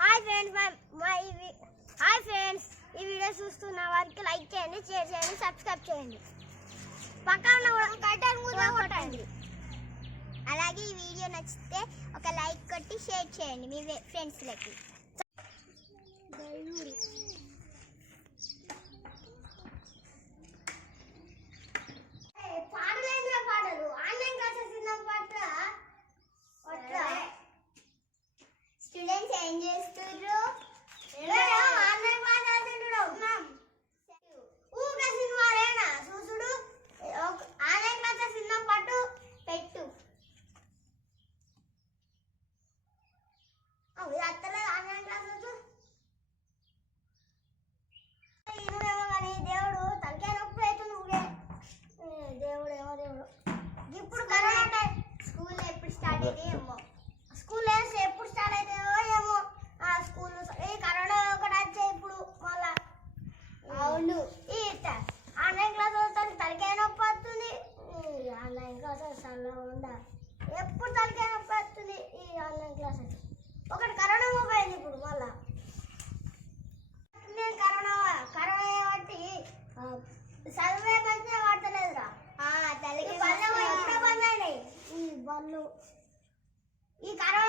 Hi friends మా hi friends ఈ video చూస్తున్న వారికి లైక్ చేయండి షేర్ చేయండి సబ్స్క్రైబ్ చేయండి. పక్కన కొట్టండి. అలాగే ఈ వీడియో నచ్చితే ఒక లైక్ కొట్టి షేర్ చేయండి మీ ఫ్రెండ్స్లకి After ఎప్పుడు తలకాయ నొప్పి వస్తుంది? ఈ ఆన్లైన్ క్లాసెస్ ఒకటి కరోనా మొబైల్ ఇప్పుడు మళ్ళా. నేను కరోనా కరోనా కాబట్టి చదివే మంచిగా వాడతలేదురా. బళ్ళు ఎక్కడ బంద్ అయినాయి? ఈ బళ్ళు. ఈ కరోనా